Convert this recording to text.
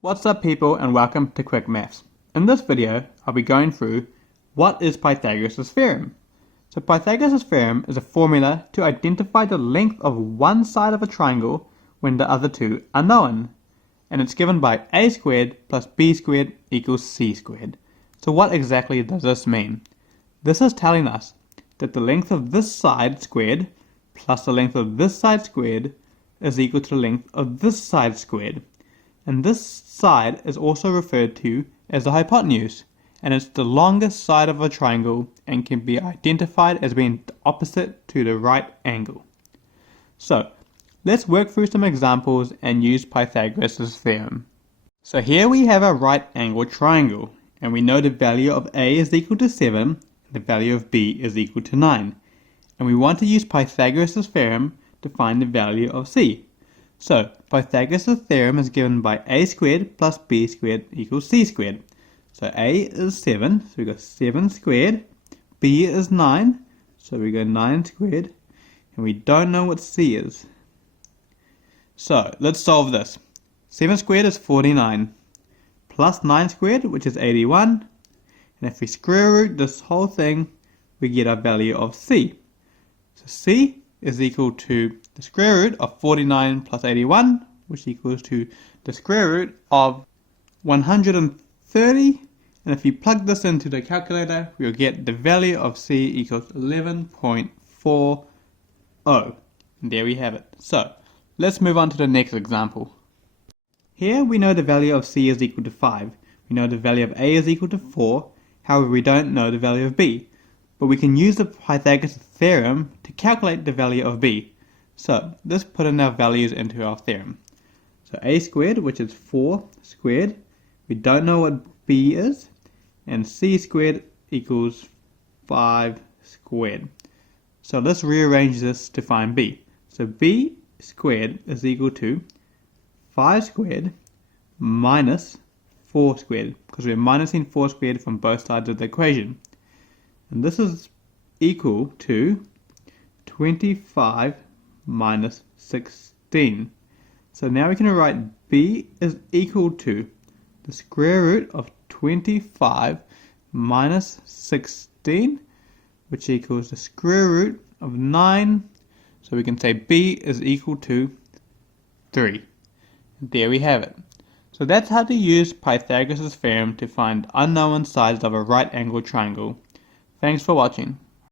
What's up people, and welcome to Quick Maths. In this video I'll be going through what is Pythagoras' theorem. So Pythagoras' theorem is a formula to identify the length of one side of a triangle when the other two are known. And it's given by a squared plus b squared equals c squared. So what exactly does this mean? This is telling us that the length of this side squared plus the length of this side squared is equal to the length of this side squared. And this side is also referred to as the hypotenuse, and it's the longest side of a triangle and can be identified as being opposite to the right angle. So let's work through some examples and use Pythagoras' theorem. So here we have a right angle triangle, and we know the value of A is equal to 7, and the value of B is equal to 9. And we want to use Pythagoras' theorem to find the value of C. So Pythagoras' theorem is given by a squared plus b squared equals c squared. So a is 7, so we got 7 squared. B is 9, so we go 9 squared. And we don't know what c is. So let's solve this. 7 squared is 49. Plus 9 squared, which is 81. And if we square root this whole thing, we get our value of c. So c is equal to the square root of 49 plus 81, which equals to the square root of 130. And if you plug this into the calculator, we'll get the value of c equals 11.40. And there we have it. So let's move on to the next example. Here we know the value of c is equal to 5. We know the value of a is equal to 4. However, we don't know the value of b. But we can use the Pythagoras theorem to calculate the value of b. So let's put in our values into our theorem. So a squared, which is 4 squared, we don't know what b is, and c squared equals 5 squared. So let's rearrange this to find b. So b squared is equal to 5 squared minus 4 squared, because we're minusing 4 squared from both sides of the equation. And this is equal to 25 minus 16. So now we can write b is equal to the square root of 25 minus 16, which equals the square root of 9. So we can say b is equal to 3. There we have it. So that's how to use Pythagoras' theorem to find unknown sides of a right angle triangle. Thanks for watching.